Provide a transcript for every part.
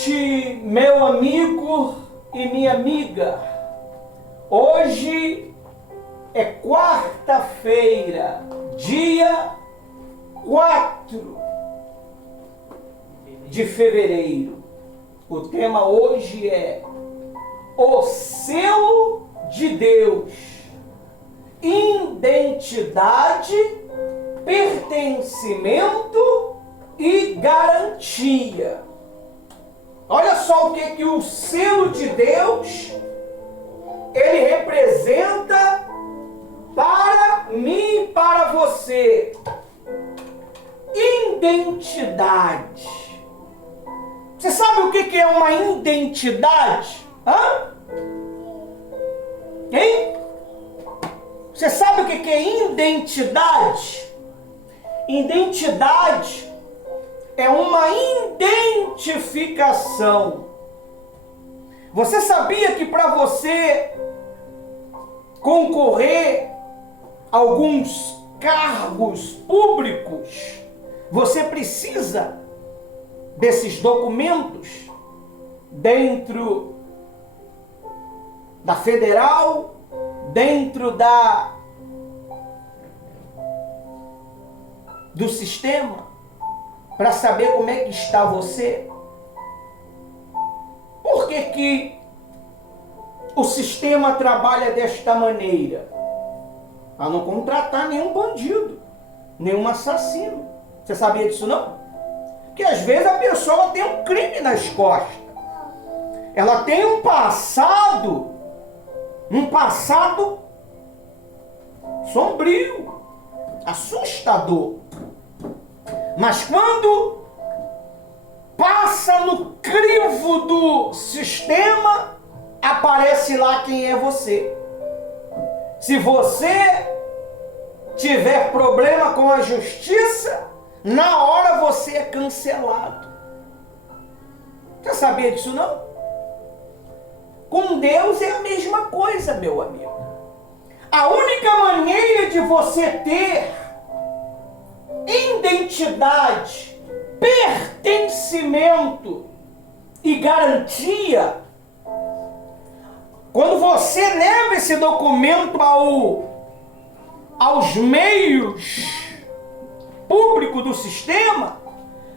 noite, meu amigo e minha amiga. Hoje é quarta-feira, dia 4 de fevereiro. O tema hoje é o selo de Deus, identidade, pertencimento e garantia. Olha só o que o selo de Deus ele representa para mim e para você. Identidade. Você sabe o que é uma identidade? Hein? Você sabe o que é identidade? Identidade é uma identificação. Você sabia que para você concorrer a alguns cargos públicos, você precisa desses documentos dentro da federal, dentro do sistema, para saber como é que está você? Por que o sistema trabalha desta maneira? Para não contratar nenhum bandido, nenhum assassino. Você sabia disso não? Porque às vezes a pessoa tem um crime nas costas. Ela tem um passado sombrio, assustador. Mas quando passa no crivo do sistema, aparece lá quem é você. Se você tiver problema com a justiça, na hora você é cancelado. Você sabia disso não? Com Deus é a mesma coisa, meu amigo. A única maneira de você ter identidade, pertencimento e garantia, quando você leva esse documento aos meios públicos do sistema,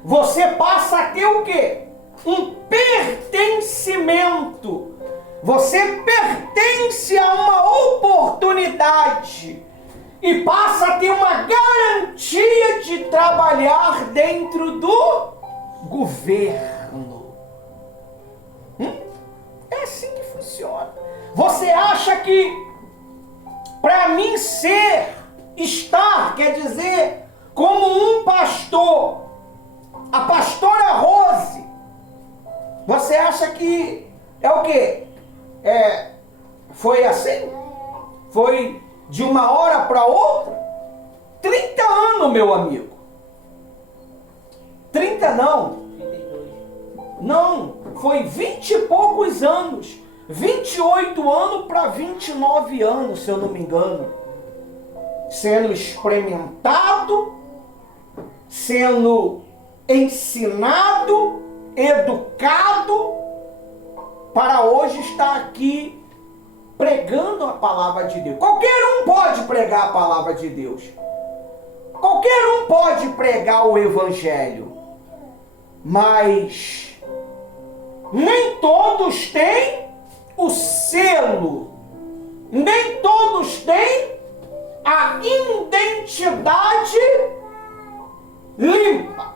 você passa a ter o quê? Um pertencimento. Você pertence a uma oportunidade e passa a ter uma garantia de trabalhar dentro do governo. É assim que funciona. Você acha que para mim estar, quer dizer, como um pastor, a pastora Rose, você acha que é o quê? Foi assim? Foi de uma hora para outra? 30 anos, meu amigo. 30 não. 32. Não, foi 20 e poucos anos. 28 anos para 29 anos, se eu não me engano. Sendo experimentado, sendo ensinado, educado, para hoje estar aqui pregando a palavra de Deus. Qualquer um pode pregar a palavra de Deus. Qualquer um pode pregar o evangelho. Mas nem todos têm o selo. Nem todos têm a identidade limpa.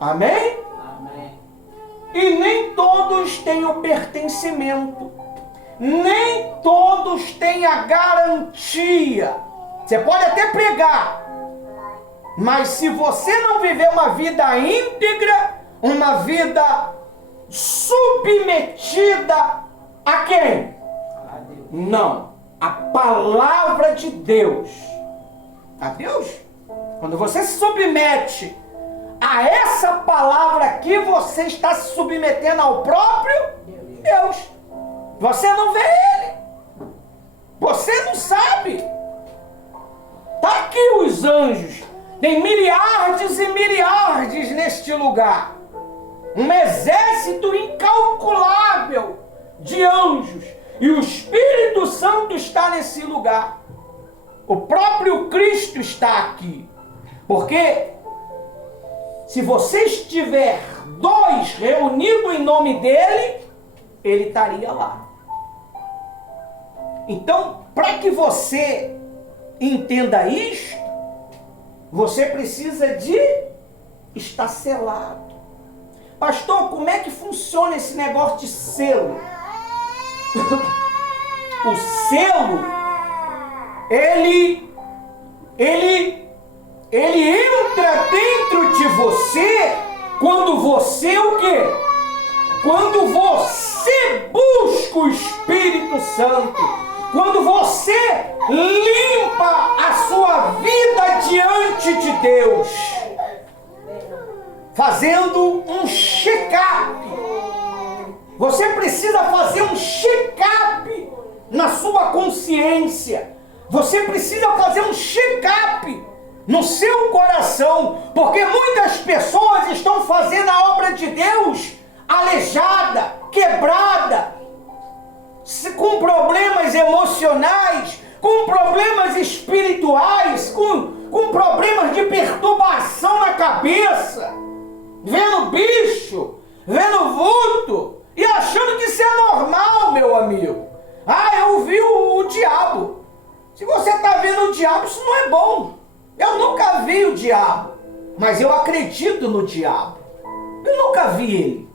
Amém? Amém. E nem todos têm o pertencimento. Nem todos têm a garantia. Você pode até pregar, mas se você não viver uma vida íntegra, uma vida submetida a quem? A Deus. Não, a palavra de Deus. A Deus? Quando você se submete a essa palavra aqui, você está se submetendo ao próprio Deus. Você não vê Ele. Você não sabe. Está aqui os anjos. Tem milhares e milhares neste lugar. um exército incalculável de anjos. E o Espírito Santo está nesse lugar. O próprio Cristo está aqui. Porque se você estiver dois reunidos em nome dele, ele estaria lá. Então, para que você entenda isto, você precisa de estar selado. Pastor, como é que funciona esse negócio de selo? O selo, ele entra dentro de você quando você o quê? Quando você busca o Espírito Santo. Quando você limpa a sua vida diante de Deus, fazendo um check-up. Você precisa fazer um check-up na sua consciência. Você precisa fazer um check-up no seu coração, porque muitas pessoas estão fazendo a obra de Deus aleijada, quebrada, com problemas emocionais, com problemas espirituais, com problemas de perturbação na cabeça, vendo bicho, vendo vulto, e achando que isso é normal, meu amigo. Ah, eu vi o diabo. Se você está vendo o diabo, isso não é bom. Eu nunca vi o diabo, mas eu acredito no diabo. Eu nunca vi ele,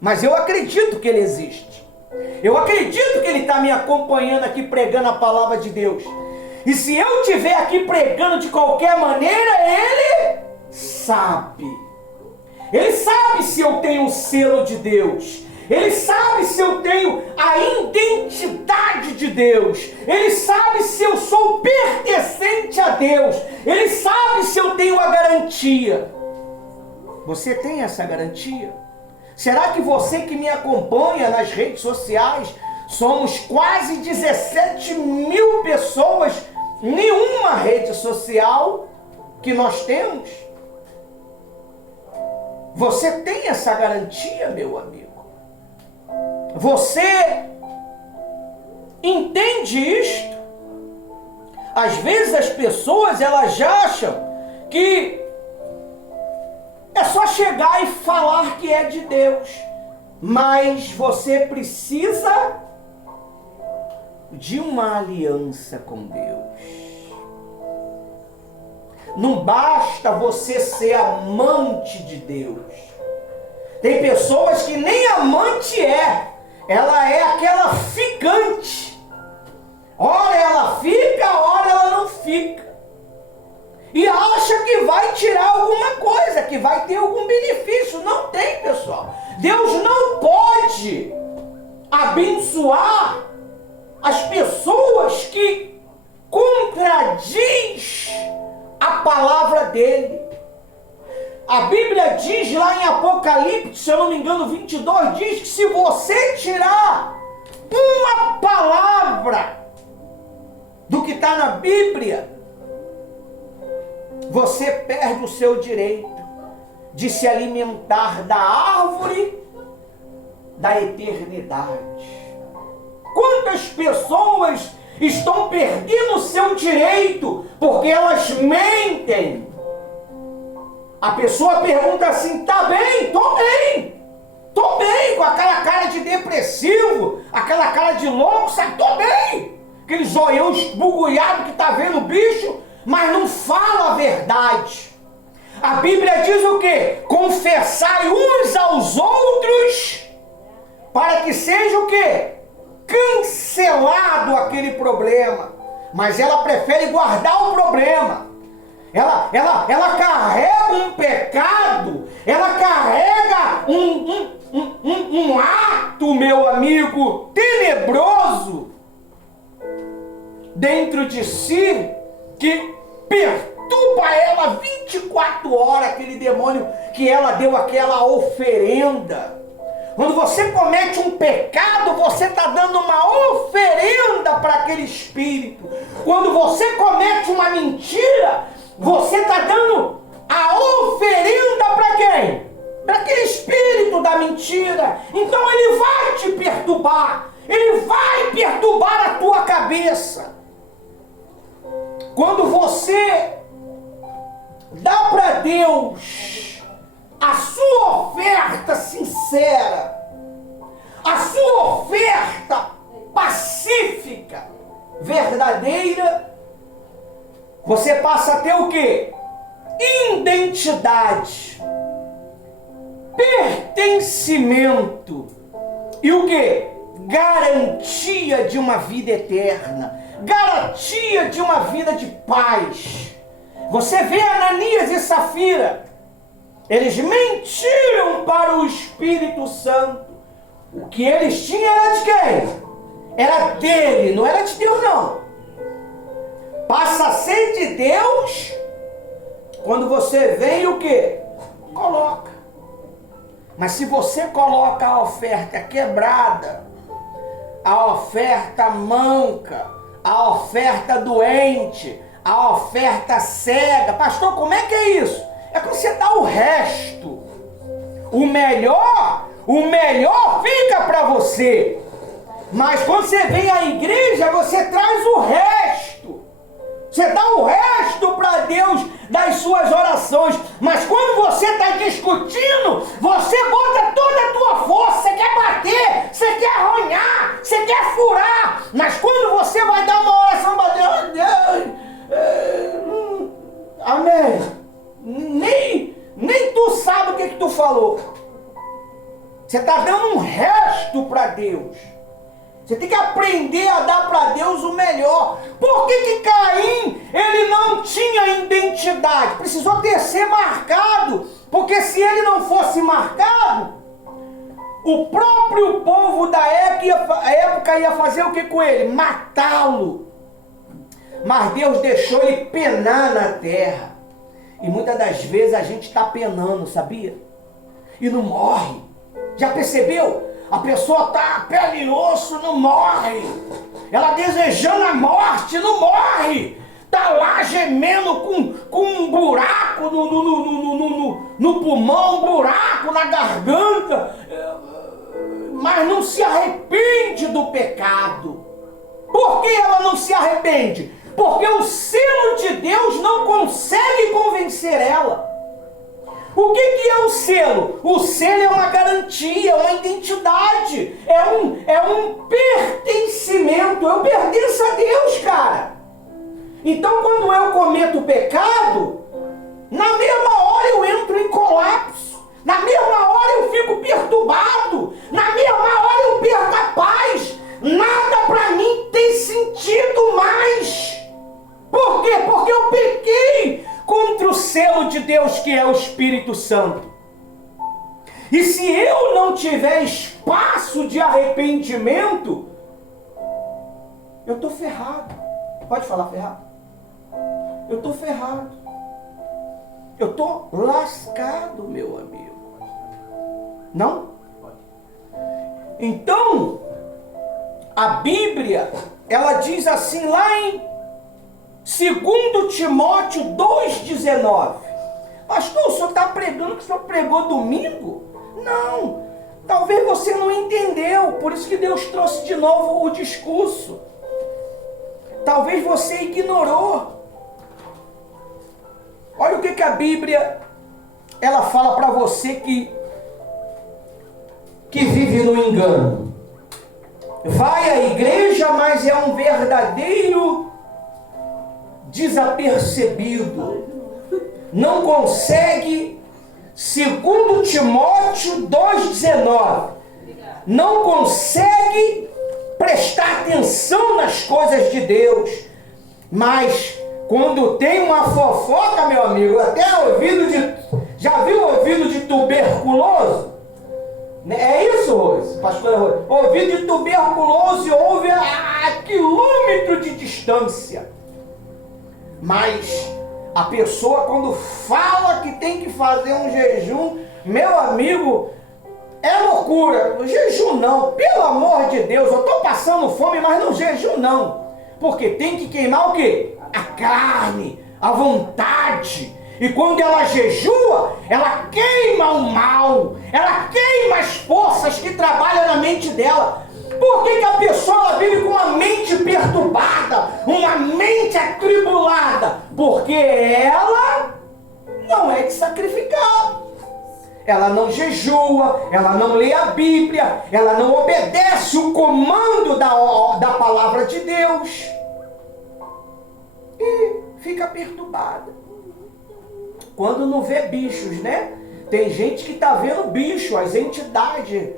mas eu acredito que ele existe. Eu acredito que ele está me acompanhando aqui pregando a palavra de Deus. E se eu estiver aqui pregando de qualquer maneira, ele sabe. Ele sabe se eu tenho o selo de Deus. Ele sabe se eu tenho a identidade de Deus. Ele sabe se eu sou pertencente a Deus. Ele sabe se eu tenho a garantia. Você tem essa garantia? Será que você que me acompanha nas redes sociais, somos quase 17 mil pessoas, nenhuma rede social que nós temos? Você tem essa garantia, meu amigo? Você entende isto? Às vezes as pessoas, elas acham que é só chegar e falar que é de Deus. Mas você precisa de uma aliança com Deus. Não basta você ser amante de Deus. Tem pessoas que nem amante é. Ela é aquela ficante. Ora ela fica, ora ela não fica. E acha que vai tirar alguma coisa, que vai ter algum benefício. Não tem, pessoal. Deus não pode abençoar as pessoas que contradiz a palavra dele. A Bíblia diz lá em Apocalipse, se eu não me engano, 22, diz que se você tirar uma palavra do que está na Bíblia, você perde o seu direito de se alimentar da árvore da eternidade. Quantas pessoas estão perdendo o seu direito porque elas mentem? A pessoa pergunta assim: tá bem? Tô bem. Tô bem, com aquela cara de depressivo, aquela cara de louco, sabe? Tô bem. Aquele zoião esbugulhado que tá vendo o bicho, mas não fala a verdade. A Bíblia diz o quê? Confessai uns aos outros para que seja o quê? Cancelado aquele problema. Mas ela prefere guardar o problema. Ela carrega um pecado, ela carrega um ato, meu amigo, tenebroso dentro de si, que perturba ela 24 horas, aquele demônio que ela deu aquela oferenda. Quando você comete um pecado, você está dando uma oferenda para aquele espírito. Quando você comete uma mentira, você está dando a oferenda para quem? para aquele espírito da mentira. Então ele vai te perturbar, ele vai perturbar a tua cabeça. Quando você dá para Deus a sua oferta sincera, a sua oferta pacífica, verdadeira, você passa a ter o quê? Identidade, pertencimento e o quê? Garantia de uma vida eterna, garantia de uma vida de paz. Você vê Ananias e Safira, eles mentiram para o Espírito Santo. O que eles tinham era de quem? Era dele, não era de Deus não. Passa a ser de Deus quando você vem e o quê? Coloca. Mas se você coloca a oferta quebrada, a oferta manca, a oferta doente, a oferta cega, pastor, como é que é isso? É quando você dá o resto. O melhor fica para você. Mas quando você vem à igreja, você traz o resto. Você dá o resto para Deus das suas orações. Mas quando você está discutindo, você bota toda a tua força. Você quer bater, você quer arranhar, você quer furar. Mas quando você vai dar uma oração para Deus, amém. Nem tu sabe o que tu falou. Você está dando um resto para Deus. Você tem que aprender a dar para Deus o melhor. Por que Caim, ele não tinha identidade? Precisou ser marcado. Porque se ele não fosse marcado, o próprio povo da época ia fazer o que com ele? Matá-lo. Mas Deus deixou ele penar na terra. E muitas das vezes a gente está penando, sabia? E não morre. Já percebeu? A pessoa está pele e osso, não morre. Ela desejando a morte, não morre. Está lá gemendo com um buraco no pulmão, um buraco na garganta. Mas não se arrepende do pecado. Por que ela não se arrepende? Porque o selo de Deus não consegue convencer ela. O que é o selo? O selo é uma garantia, é uma identidade, é um pertencimento. Eu pertenço a Deus, cara. Então quando eu cometo pecado, na mesma hora eu entro em colapso, na mesma hora eu fico perturbado, na mesma hora eu perco a paz, nada para mim tem sentido mais. Por quê? Porque eu pequei contra o selo de Deus, que é o Espírito Santo. E se eu não tiver espaço de arrependimento, eu estou ferrado. Pode falar ferrado? Eu estou ferrado. Eu estou lascado, meu amigo. Não? Então, a Bíblia, ela diz assim lá em 2 Timóteo 2,19. Pastor, o senhor está pregando que o senhor pregou domingo? Não, talvez você não entendeu, por isso que Deus trouxe de novo o discurso. Talvez você ignorou. Olha o que a Bíblia, ela fala para você que vive no engano. Vai à igreja, mas é um verdadeiro desapercebido, não consegue, 2 Timóteo 2,19, não consegue prestar atenção nas coisas de Deus, mas quando tem uma fofoca, meu amigo, até já viu ouvido de tuberculoso? É isso, Rose, pastor Rose? Ouvido de tuberculoso ouve a quilômetro de distância. Mas a pessoa quando fala que tem que fazer um jejum, meu amigo, é loucura. O jejum não, pelo amor de Deus, eu estou passando fome, mas não jejum não. Porque tem que queimar o quê? A carne, a vontade. E quando ela jejua, ela queima o mal, ela queima as forças que trabalham na mente dela. Por que a pessoa ela vive com uma mente perturbada, uma mente atribulada? Porque ela não é de sacrificar. Ela não jejua, ela não lê a Bíblia, ela não obedece o comando da palavra de Deus. E fica perturbada. Quando não vê bichos, né? Tem gente que está vendo bicho, as entidades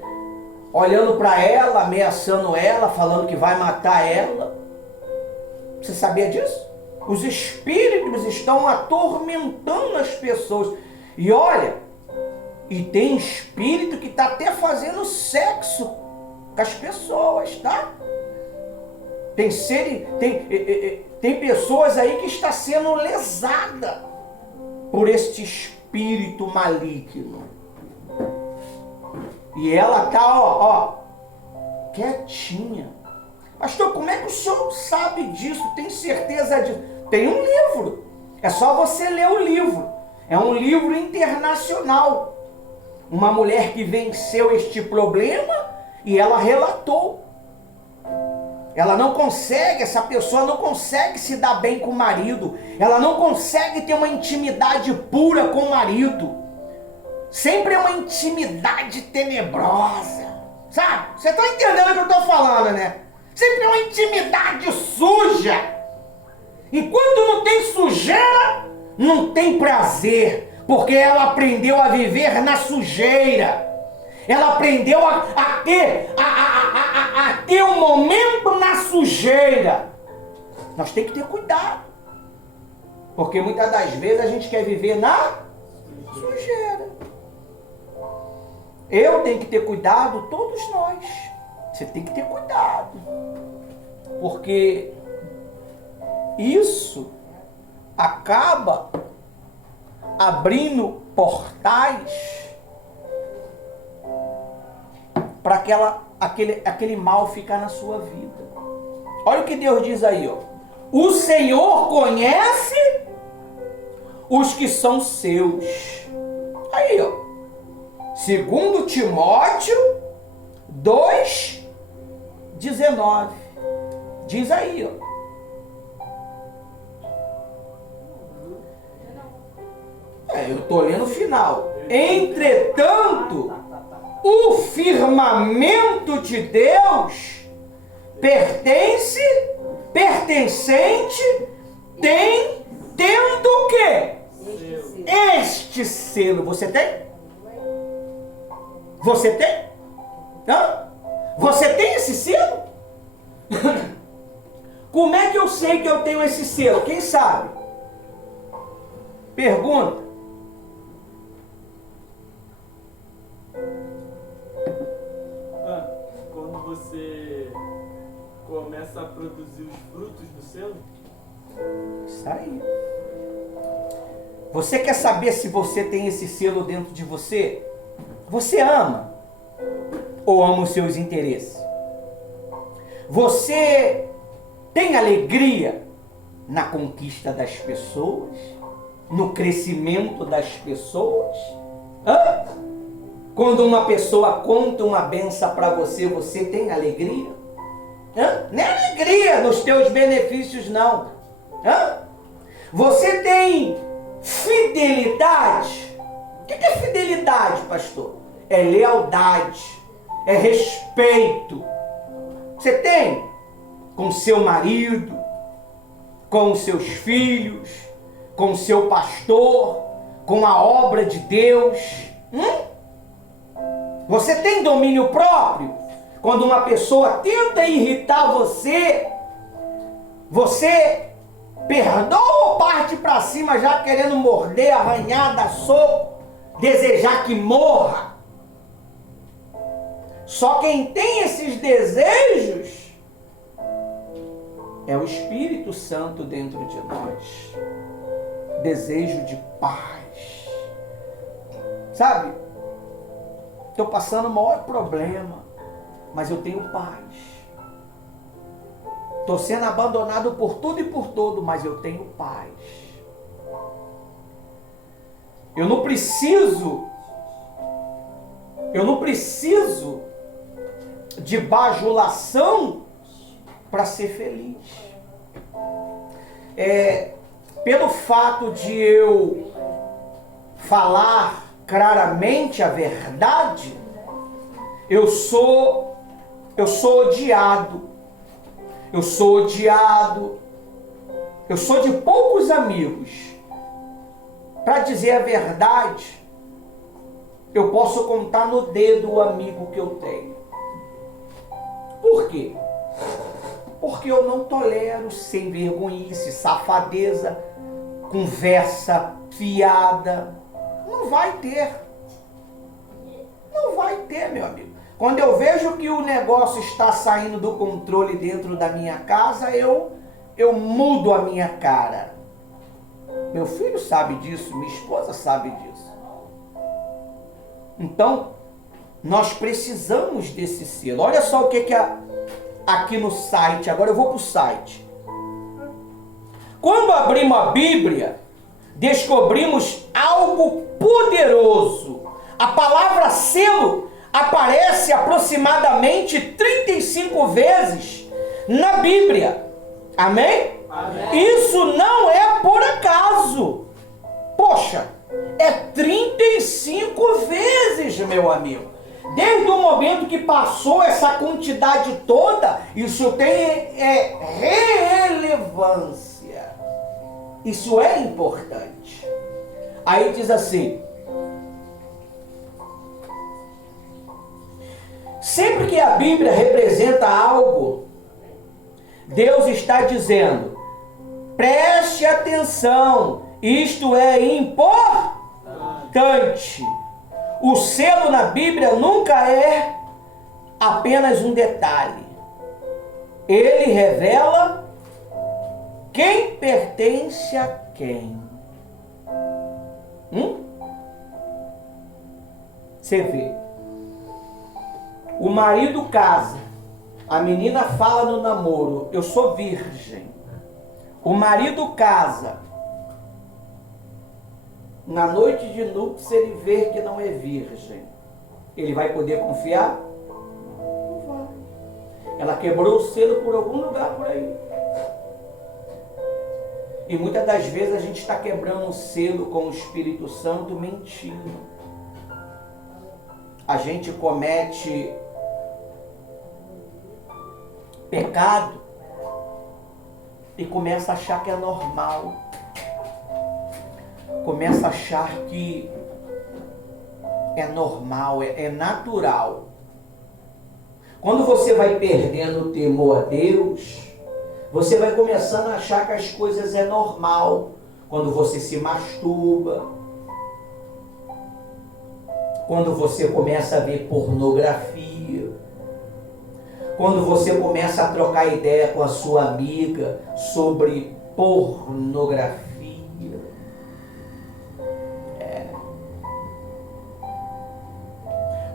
olhando para ela, ameaçando ela, falando que vai matar ela. Você sabia disso? Os espíritos estão atormentando as pessoas. E olha, e tem espírito que está até fazendo sexo com as pessoas, tá? Tem pessoas aí que está sendo lesada por este espírito maligno. E ela tá, quietinha. Pastor, como é que o senhor sabe disso? Tem certeza disso? Tem um livro. É só você ler o livro. É um livro internacional. Uma mulher que venceu este problema e ela relatou. Ela não consegue, essa pessoa não consegue se dar bem com o marido. Ela não consegue ter uma intimidade pura com o marido. Sempre é uma intimidade tenebrosa. Sabe? Você está entendendo o que eu estou falando, né? Sempre é uma intimidade suja. Enquanto não tem sujeira, não tem prazer. Porque ela aprendeu a viver na sujeira. Ela aprendeu a ter um momento na sujeira. Nós temos que ter cuidado. Porque muitas das vezes a gente quer viver na sujeira. Eu tenho que ter cuidado, todos nós. Você tem que ter cuidado. Porque isso acaba abrindo portais para aquele mal ficar na sua vida. Olha o que Deus diz aí, ó. O Senhor conhece os que são seus. Aí, ó. 2 Timóteo 2:19. Diz aí, ó. Eu estou lendo o final. Entretanto, o firmamento de Deus pertencente, tendo o quê? Este selo. Você tem? Você tem? Hã? Você tem esse selo? Como é que eu sei que eu tenho esse selo? Quem sabe? Pergunta. Quando você começa a produzir os frutos do selo? Isso aí. Você quer saber se você tem esse selo dentro de você? Você ama ou ama os seus interesses? Você tem alegria na conquista das pessoas? No crescimento das pessoas? Hã? Quando uma pessoa conta uma benção para você, você tem alegria? Hã? Não é alegria nos teus benefícios, não. Hã? Você tem fidelidade? O que é fidelidade, pastor? É lealdade, é respeito. Você tem com seu marido, com os seus filhos, com o seu pastor, com a obra de Deus? Você tem domínio próprio? Quando uma pessoa tenta irritar você, você perdoa ou parte para cima já querendo morder, arranhar, dar soco, desejar que morra? Só quem tem esses desejos é o Espírito Santo dentro de nós. Desejo de paz. Sabe? Estou passando o maior problema, mas eu tenho paz. Estou sendo abandonado por tudo e por todo, mas eu tenho paz. Eu não preciso de bajulação para ser feliz. Pelo fato de eu falar claramente a verdade, eu sou odiado. Eu sou de poucos amigos. Para dizer a verdade, eu posso contar no dedo o amigo que eu tenho. Por quê? Porque eu não tolero sem vergonhice, safadeza, conversa fiada. Não vai ter. Não vai ter, meu amigo. Quando eu vejo que o negócio está saindo do controle dentro da minha casa, eu mudo a minha cara. Meu filho sabe disso, minha esposa sabe disso. Então, nós precisamos desse selo. Olha só o que aqui no site, agora eu vou para o site. Quando abrimos a Bíblia, descobrimos algo poderoso. A palavra selo aparece aproximadamente 35 vezes na Bíblia. Amém? Amém. Isso não é por acaso. Poxa, é 35 vezes, meu amigo. Desde o momento que passou essa quantidade toda, isso tem relevância. Isso é importante. Aí diz assim: sempre que a Bíblia representa algo, Deus está dizendo: preste atenção, isto é importante. O selo na Bíblia nunca é apenas um detalhe. Ele revela quem pertence a quem. Você vê. O marido casa. A menina fala no namoro: eu sou virgem. O marido casa. Na noite de núpcias ele vê que não é virgem. Ele vai poder confiar? Não vai. Ela quebrou o selo por algum lugar por aí. E muitas das vezes a gente está quebrando o selo com o Espírito Santo mentindo. A gente comete pecado e começa a achar que é normal. Começa a achar que é normal, é natural. Quando você vai perdendo o temor a Deus, você vai começando a achar que as coisas é normal. Quando você se masturba, quando você começa a ver pornografia, quando você começa a trocar ideia com a sua amiga sobre pornografia.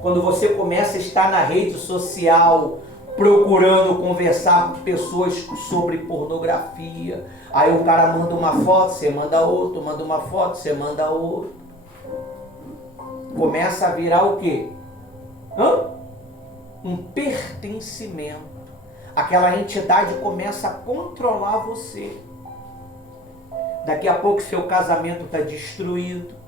Quando você começa a estar na rede social procurando conversar com pessoas sobre pornografia, aí o cara manda uma foto, você manda outro, manda uma foto, você manda outro. Começa a virar o quê? Um pertencimento. Aquela entidade começa a controlar você. Daqui a pouco seu casamento está destruído.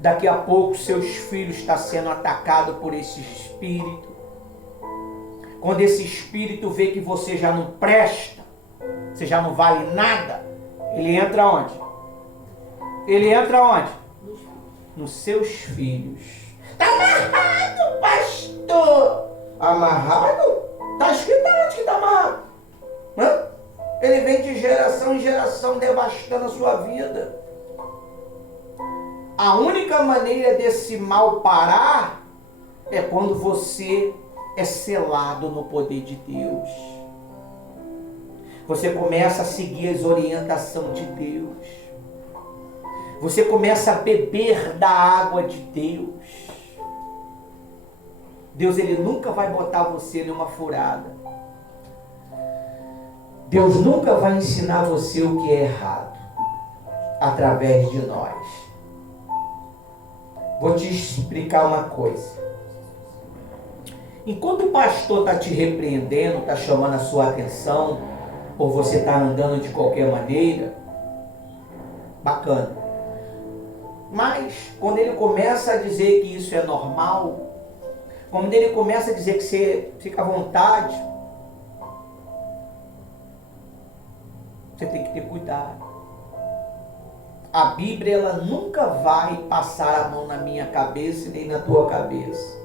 Daqui a pouco seus filhos estão sendo atacados por esse espírito. Quando esse espírito vê que você já não presta, você já não vale nada, ele entra onde? Ele entra onde? Nos seus filhos. Está amarrado, pastor. Amarrado? Está escrito onde que está amarrado? Ele vem de geração em geração devastando a sua vida. A única maneira desse mal parar é quando você é selado no poder de Deus. Você começa a seguir as orientações de Deus. Você começa a beber da água de Deus. Deus, ele nunca vai botar você numa furada. Deus nunca vai ensinar você o que é errado através de nós. Vou te explicar uma coisa. Enquanto o pastor está te repreendendo, está chamando a sua atenção, ou você está andando de qualquer maneira, bacana. Mas quando ele começa a dizer que isso é normal, quando ele começa a dizer que você fica à vontade, você tem que ter cuidado. A Bíblia, ela nunca vai passar a mão na minha cabeça e nem na tua cabeça.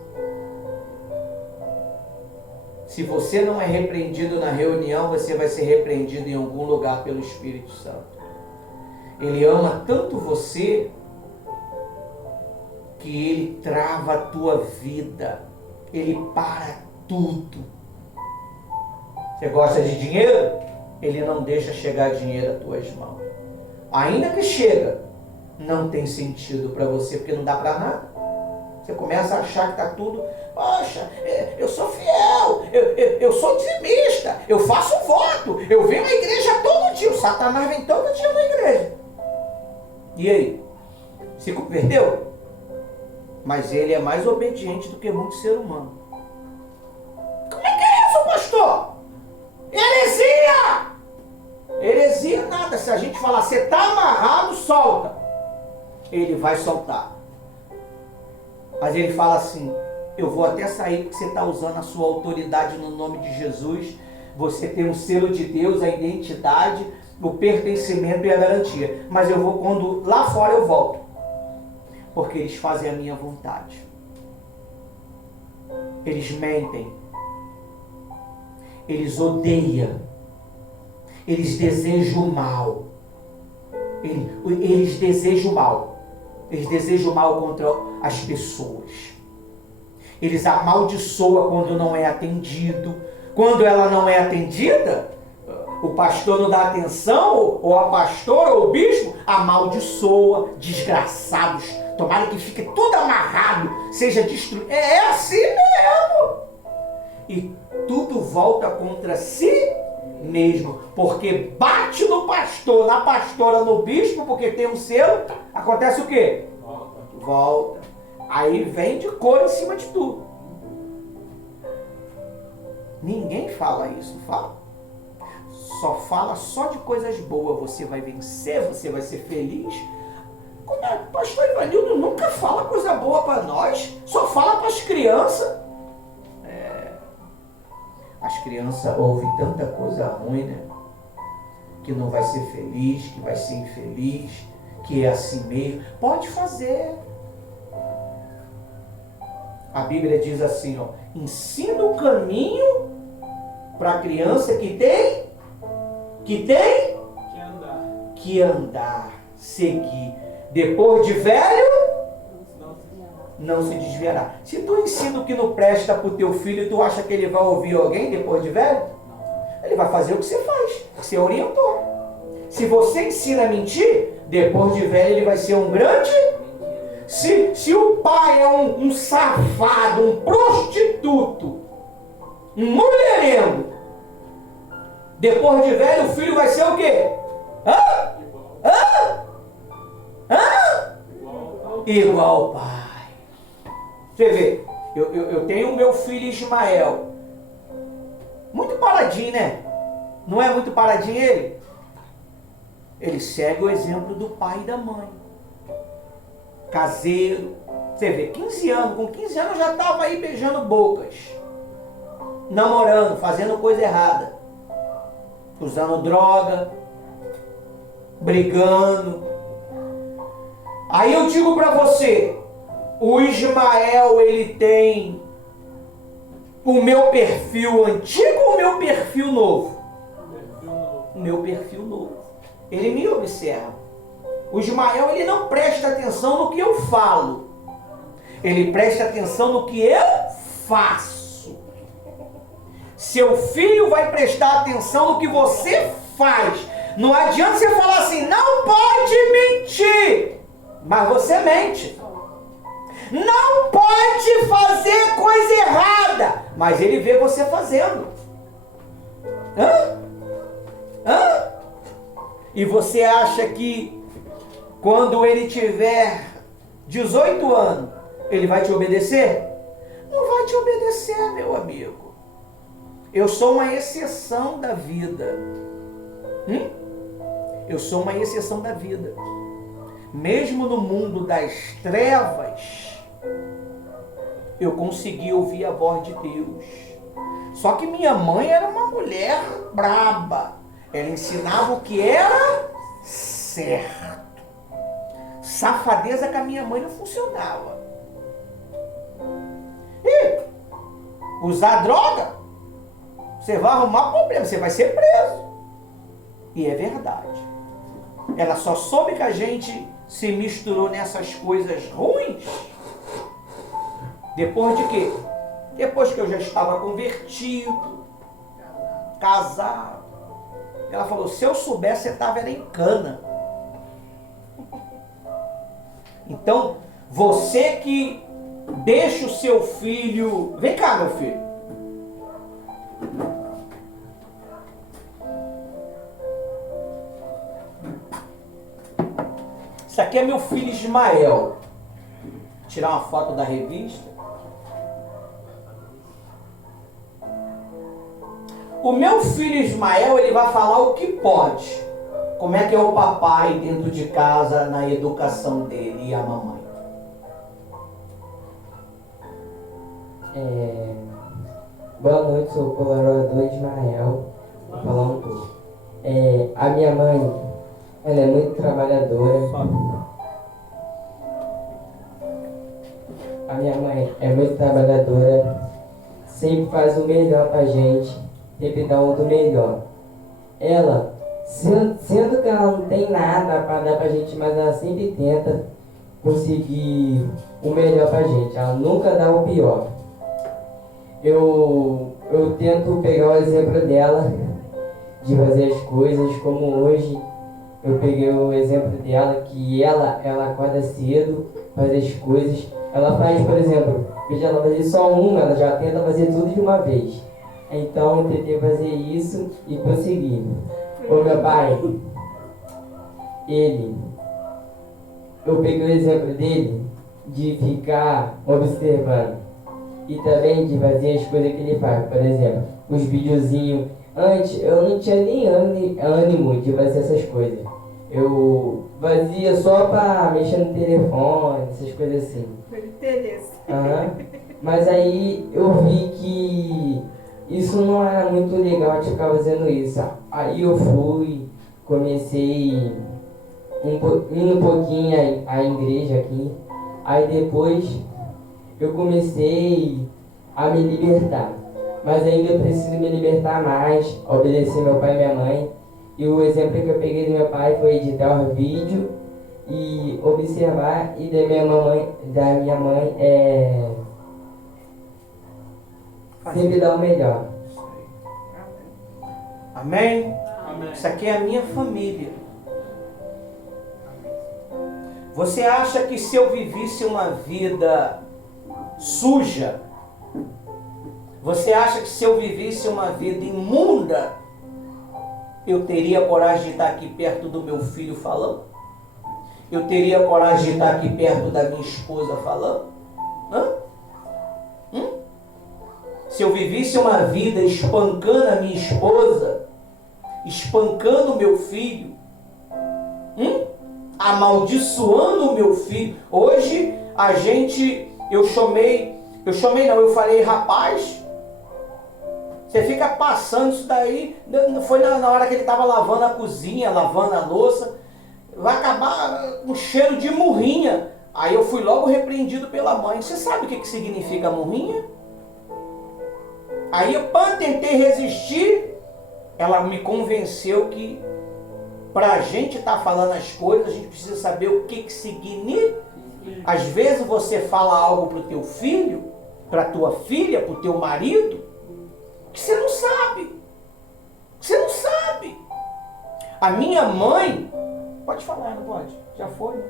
Se você não é repreendido na reunião, você vai ser repreendido em algum lugar pelo Espírito Santo. Ele ama tanto você que ele trava a tua vida. Ele para tudo. Você gosta de dinheiro? Ele não deixa chegar dinheiro às tuas mãos. Ainda que chega, não tem sentido para você, porque não dá para nada. Você começa a achar que está tudo, poxa, eu sou fiel, eu sou dizimista, eu faço voto, eu venho à igreja todo dia. O Satanás vem todo dia na igreja. E aí? Se converteu? Mas ele é mais obediente do que muito ser humano. Como é que é isso, pastor? Heresia! Heresia nada. Se a gente falar, você está amarrado, solta. Ele vai soltar. Mas ele fala assim, eu vou até sair porque você está usando a sua autoridade no nome de Jesus. Você tem o selo de Deus, a identidade, o pertencimento e a garantia. Mas eu vou, quando lá fora eu volto. Porque eles fazem a minha vontade. Eles mentem. Eles odeiam. Eles desejam o mal. Eles desejam o mal. Eles desejam o mal contra as pessoas. Eles amaldiçoam quando não é atendido. Quando ela não é atendida, o pastor não dá atenção, ou a pastora, ou o bispo, amaldiçoa, desgraçados. Tomara que fique tudo amarrado, seja destruído. É assim mesmo. E tudo volta contra si mesmo, porque bate no pastor, na pastora, no bispo, porque tem um selo, acontece o quê? Volta. Aí vem de cor em cima de tudo. Ninguém fala isso, fala. Só fala só de coisas boas. Você vai vencer, você vai ser feliz. Como é? O pastor Ivanildo nunca fala coisa boa para nós, só fala para as crianças. As crianças ouvem tanta coisa ruim, né? Que não vai ser feliz, que vai ser infeliz, que é assim mesmo. Pode fazer. A Bíblia diz assim, ó, ensina o caminho para a criança que tem que andar, seguir. Depois de velho, não se desviará. Se tu ensina o que não presta para o teu filho, tu acha que ele vai ouvir alguém depois de velho? Ele vai fazer o que você faz, que você orientou. Se você ensina a mentir, depois de velho ele vai ser um grande... Se o pai é um safado, um prostituto, um mulherengo, depois de velho o filho vai ser o quê? Igual ao pai. Você vê, eu tenho o meu filho Ismael. Muito paradinho, né? Não é muito paradinho ele? Ele segue o exemplo do pai e da mãe. Caseiro. Você vê, 15 anos. Com 15 anos eu já estava aí beijando bocas. Namorando, fazendo coisa errada. Usando droga. Brigando. Aí eu digo para você, o Ismael, ele tem o meu perfil antigo ou o meu perfil novo? O meu perfil novo. Ele me observa. O Ismael, ele não presta atenção no que eu falo. Ele presta atenção no que eu faço. Seu filho vai prestar atenção no que você faz. Não adianta você falar assim, não pode mentir. Mas você mente. Não pode fazer coisa errada. Mas ele vê você fazendo. E você acha que quando ele tiver 18 anos, ele vai te obedecer? Não vai te obedecer, meu amigo. Eu sou uma exceção da vida. Eu sou uma exceção da vida. Mesmo no mundo das trevas, eu consegui ouvir a voz de Deus. Só que minha mãe era uma mulher braba. Ela ensinava o que era certo. Safadeza com a minha mãe não funcionava. E usar droga, você vai arrumar problema, você vai ser preso. E é verdade. Ela só soube que a gente se misturou nessas coisas ruins depois de quê? Depois que eu já estava convertido, casado. Ela falou, se eu soubesse, você estava em cana. Então, você que deixa o seu filho... Vem cá, meu filho. Isso aqui é meu filho Ismael. Vou tirar uma foto da revista. O meu filho Ismael, ele vai falar o que pode. Como é que é o papai dentro de casa na educação dele e a mamãe. Boa noite, sou o colaborador Ismael. Vou falar um pouco. A minha mãe, ela é muito trabalhadora. A minha mãe é muito trabalhadora. Sempre faz o melhor pra gente. Sempre dá o do melhor. Ela, sendo que ela não tem nada para dar pra gente, mas ela sempre tenta conseguir o melhor pra gente. Ela nunca dá o pior. Eu tento pegar o exemplo dela de fazer as coisas, como hoje eu peguei o exemplo dela, que ela acorda cedo, faz as coisas. Ela faz, por exemplo, em vez de ela fazer só uma, ela já tenta fazer tudo de uma vez. Então eu tentei fazer isso e consegui. O meu pai, eu peguei o exemplo dele de ficar observando e também de fazer as coisas que ele faz. Por exemplo, os videozinhos. Antes eu não tinha nem ânimo de fazer essas coisas. Eu fazia só pra mexer no telefone, essas coisas assim. Por interesse. Mas aí eu vi que isso não era muito legal de ficar fazendo isso. Aí eu comecei indo um pouquinho à igreja aqui. Aí depois eu comecei a me libertar. Mas ainda eu preciso me libertar mais, obedecer meu pai e minha mãe. E o exemplo que eu peguei do meu pai foi editar o vídeo e observar, e da minha mãe sempre dar o melhor. Amém? Amém. Isso aqui é a minha família. Você acha que se eu vivesse uma vida suja, você acha que se eu vivesse uma vida imunda, eu teria coragem de estar aqui perto do meu filho falando? Eu teria coragem de estar aqui perto da minha esposa falando? Se eu vivesse uma vida espancando a minha esposa, espancando o meu filho, amaldiçoando o meu filho. Hoje eu falei, rapaz, você fica passando isso daí, foi na hora que ele estava lavando a cozinha, lavando a louça, vai acabar com cheiro de murrinha. Aí eu fui logo repreendido pela mãe. Você sabe o que significa murrinha? Aí eu tentei resistir, ela me convenceu que para a gente estar falando as coisas, a gente precisa saber o que significa. Às vezes você fala algo para o teu filho, para a tua filha, para o teu marido, que você não sabe. Você não sabe. A minha mãe, pode falar, não pode? Já foi?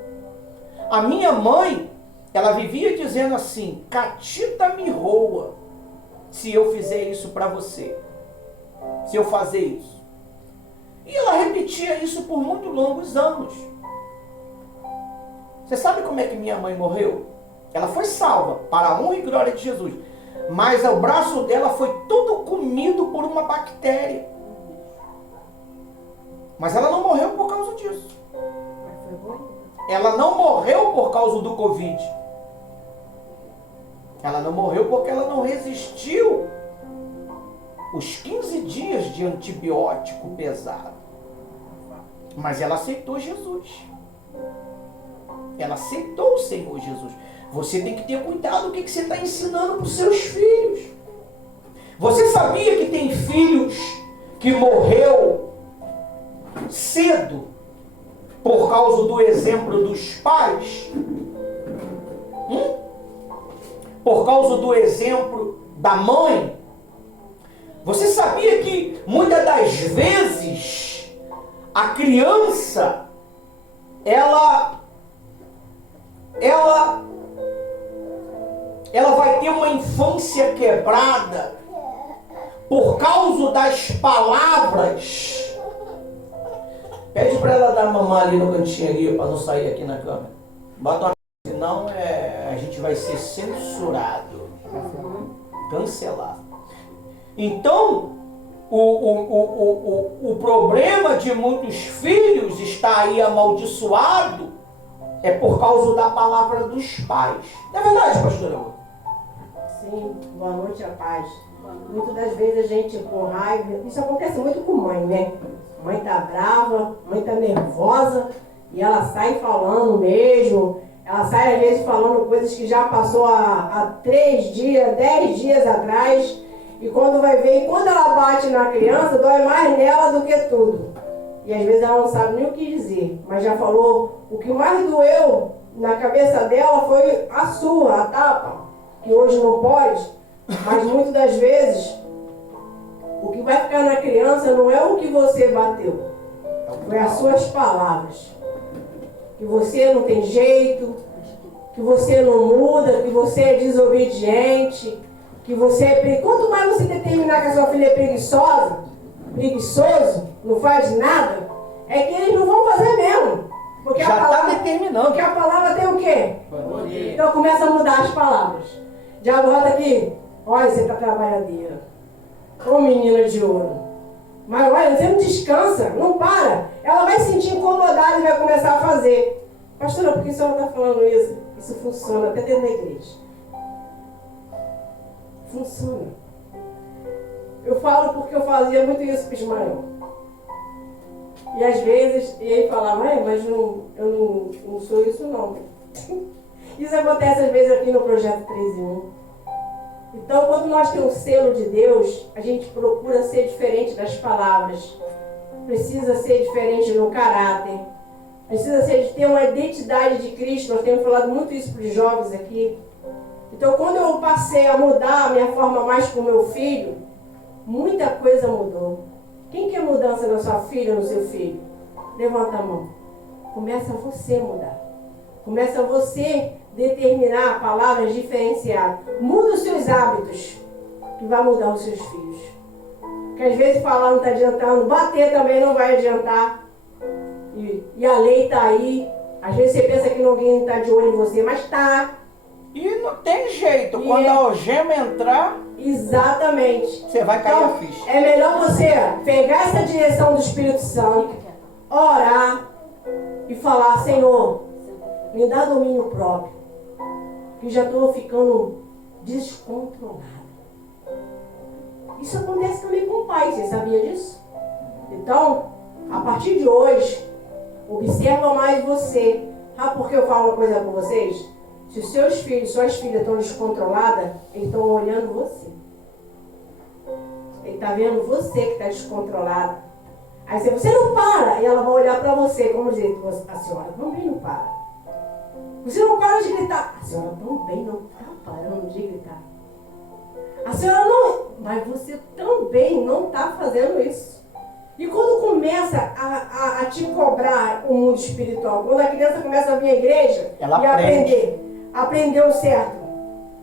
A minha mãe, ela vivia dizendo assim, catita me roa, se eu fizer isso para você. Se eu fazer isso. E ela repetia isso por muito longos anos. Você sabe como é que minha mãe morreu? Ela foi salva, para a honra e glória de Jesus. Mas o braço dela foi todo comido por uma bactéria. Mas ela não morreu por causa disso. Ela não morreu por causa do Covid. Ela não morreu porque ela não resistiu os 15 dias de antibiótico pesado. Mas ela aceitou Jesus. Ela aceitou o Senhor Jesus. Você tem que ter cuidado com o que você está ensinando para os seus filhos. Você sabia que tem filhos que morreu cedo por causa do exemplo dos pais? Por causa do exemplo da mãe? Você sabia que muitas das vezes a criança ela vai ter uma infância quebrada por causa das palavras? Pede para ela dar mamar ali no cantinho ali, para não sair aqui na câmera. Bota uma... Senão a gente vai ser censurado. Cancelado. Então, o problema de muitos filhos está aí amaldiçoado é por causa da palavra dos pais. Não é verdade, pastora? Sim, boa noite, a paz. Muitas das vezes a gente com raiva, isso acontece muito com mãe, né? Mãe tá brava, mãe tá nervosa e ela sai falando mesmo. Ela sai às vezes falando coisas que já passou há 3 dias, 10 dias atrás. E quando vai ver, quando ela bate na criança, dói mais nela do que tudo. E às vezes ela não sabe nem o que dizer, mas já falou. O que mais doeu na cabeça dela foi a surra, a tapa, que hoje não pode, mas muitas das vezes o que vai ficar na criança não é o que você bateu, foi as suas palavras. Que você não tem jeito, que você não muda, que você é desobediente, que você é... Quanto mais você determinar que a sua filha é preguiçoso, não faz nada, é que eles não vão fazer mesmo. Porque já está determinando. Porque a palavra tem o quê? Poder. Então começa a mudar as palavras. Já bota aqui, olha, você está trabalhadeira. Ô menina de ouro. Mas olha, você não descansa, não para. Ela vai se sentir incomodada e vai começar a fazer. Pastora, por que a senhora está falando isso? Isso funciona até dentro da igreja. Funciona. Eu falo porque eu fazia muito isso com Ismael. E às vezes ele falava, mas eu não sou isso não. Isso acontece às vezes aqui no Projeto 3 em 1. Então, quando nós temos o selo de Deus, a gente procura ser diferente das palavras. Precisa ser diferente no caráter. Precisa ter uma identidade de Cristo. Nós temos falado muito isso para os jovens aqui. Então, quando eu passei a mudar a minha forma mais com o meu filho, muita coisa mudou. Quem quer mudança na sua filha, no seu filho? Levanta a mão. Começa você a mudar. Começa você determinar palavras diferenciadas. Muda os seus hábitos, que vai mudar os seus filhos. Porque às vezes falar não está adiantando, bater também não vai adiantar. E a lei está aí. Às vezes você pensa que ninguém está de olho em você, mas está. E não tem jeito, quando a algema entrar... Exatamente. Você vai cair então, a ficha. É melhor você pegar essa direção do Espírito Santo, orar e falar, Senhor, me dá domínio próprio, que já estou ficando descontrolada. Isso acontece também com o pai, você sabia disso? Então, a partir de hoje, observa mais você. Sabe por que eu falo uma coisa com vocês? Se os seus filhos, suas filhas estão descontroladas, eles estão olhando você. Ele está vendo você que está descontrolado. Aí você não para, e ela vai olhar para você, como dizer, a senhora também não para. Você não para de gritar. A senhora também não está parando de gritar. A senhora não... Mas você também não está fazendo isso. E quando começa a te cobrar o mundo espiritual, quando a criança começa a vir à igreja ela e aprender o certo.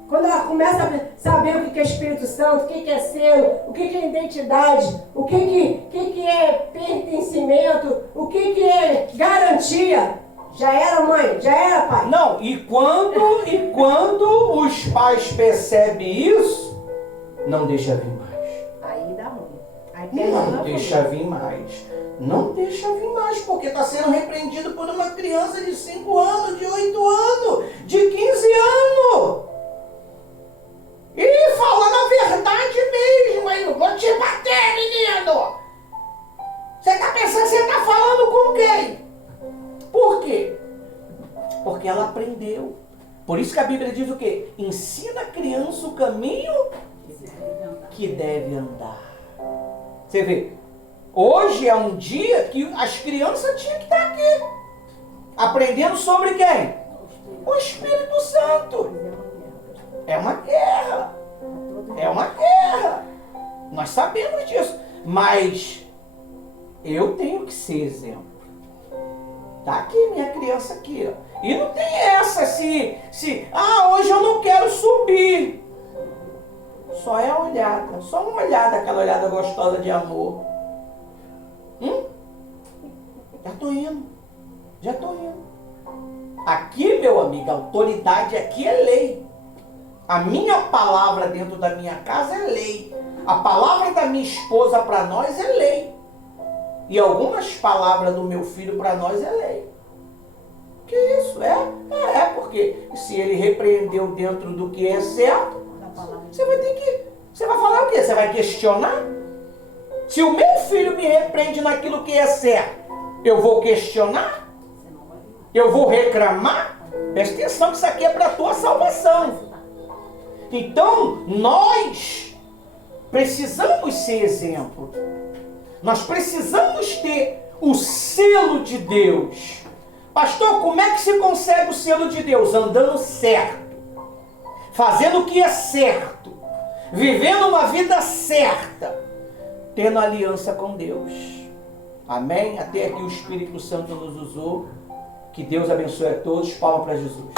Quando ela começa a saber o que é Espírito Santo, o que é selo, o que é identidade, o que é pertencimento, o que é garantia, Já era mãe, já era pai. Não, e quando os pais percebem isso, não deixa vir mais. Aí dá ruim. Aí perde Não toda a deixa família. vir mais. Não deixa vir mais, porque está sendo repreendido por uma criança de 5 anos, de 8 anos, de 15 anos. E falando a verdade mesmo, aí eu vou te bater, menino. Você está pensando que você está falando com quem? Por quê? Porque ela aprendeu. Por isso que a Bíblia diz o quê? Ensina a criança o caminho que deve andar. Você vê, hoje é um dia que as crianças tinham que estar aqui. Aprendendo sobre quem? O Espírito Santo. É uma guerra. É uma guerra. Nós sabemos disso. Mas eu tenho que ser exemplo. Tá aqui minha criança aqui, ó. E não tem essa hoje eu não quero subir. Só é a olhada, só uma olhada, aquela olhada gostosa de amor. Já tô indo. Aqui, meu amigo, a autoridade aqui é lei. A minha palavra dentro da minha casa é lei. A palavra da minha esposa para nós é lei. E algumas palavras do meu filho para nós é lei. Que isso? É porque se ele repreendeu dentro do que é certo, você vai falar o quê? Você vai questionar? Se o meu filho me repreende naquilo que é certo, eu vou questionar? Eu vou reclamar? Presta atenção que isso aqui é para a tua salvação. Então, nós precisamos ser exemplo. Nós precisamos ter o selo de Deus. Pastor, como é que se consegue o selo de Deus? Andando certo. Fazendo o que é certo. Vivendo uma vida certa. Tendo aliança com Deus. Amém? Até aqui o Espírito Santo nos usou. Que Deus abençoe a todos. Palmas para Jesus.